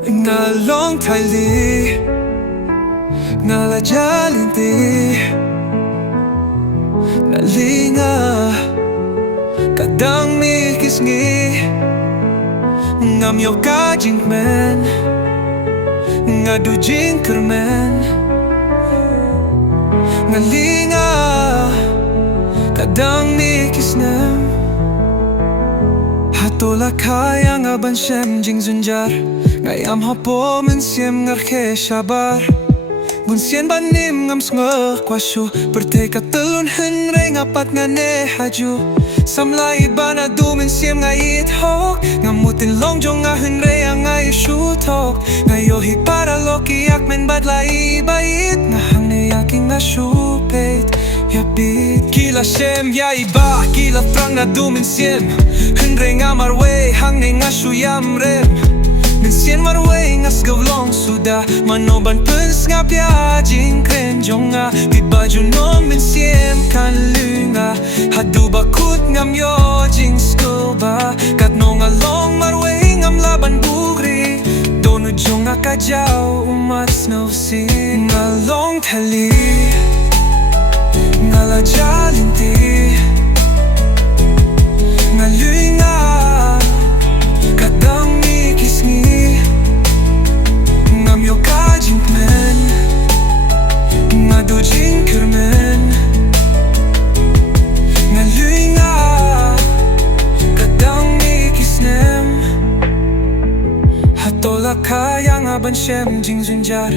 Nga long thylli nga la jalinti nga linga kadang mi kisngi nga myo ka jingmen nga du jing kermen nga linga kadang mi kisnem hatola kaya nga ban shem jing zunjar ngayam hapo men siem ngar khe shabar bun sien banim ngam sngo kwashu pertei katelun hen re ngapat ngane haju samlai bana du men siem ngait hok ngamutin long jong nga hen re ngai shu tok ngayo hi para loki yak men badlai bait nga hangne yaking na shu peit ya bit kila shem ya iba kila trang na du men siem hen re ngamar we hangne nga shu yam rem men sien marway ngas gavlong suda manoban pens nga pya jing kren jonga di baju no men sien kan lunga hadu bakut ngam yo jing skulba kat no ngalong marway ngam laban bugri donu jonga kajau umat snow si ngalong thylli ngala jalinti ngalunga kadang yo ka jingmen nga du jing kermen nga luinga kadang mi kisnem hatola kaya nga ban shem jing zunjar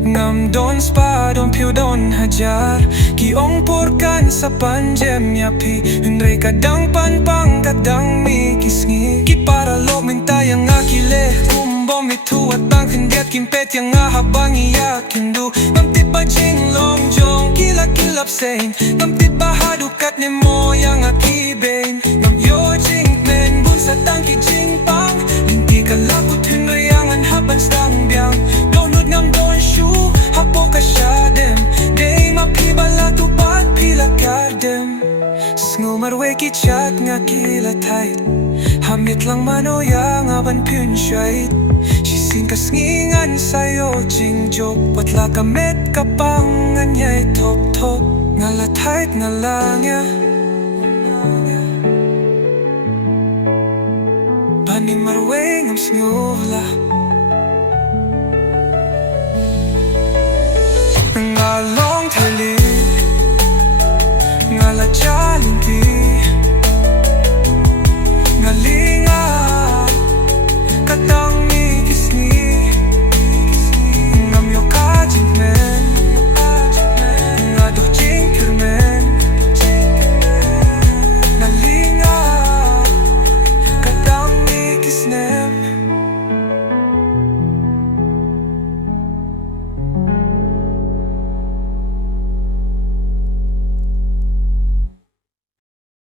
ngam don spa don piu don hajar ki ong porkan sa panjem yapi hunrei kadang panpang kadang mi kisngi ki para lo mentayang akile bom itu atang hendet kimpet yang habang iyakin du ngamtit ba jing long jong kila kilap sein ngamtit ba hadukat ni mo yang akibain ngam yo jing men bun sa tangki jing pang hindi ka lakot hinrayangan haban stang biang donut ngam don shu hapo ka syadem day mapibala tupat pila kardem ngumar weki chat nga kila tait hamit lang manoyang aban pun syait sisin kasngingan sayo jing jok patla kamet kapang nganyay tok tok ngala tait ngalangya Bani marway ngam sngovla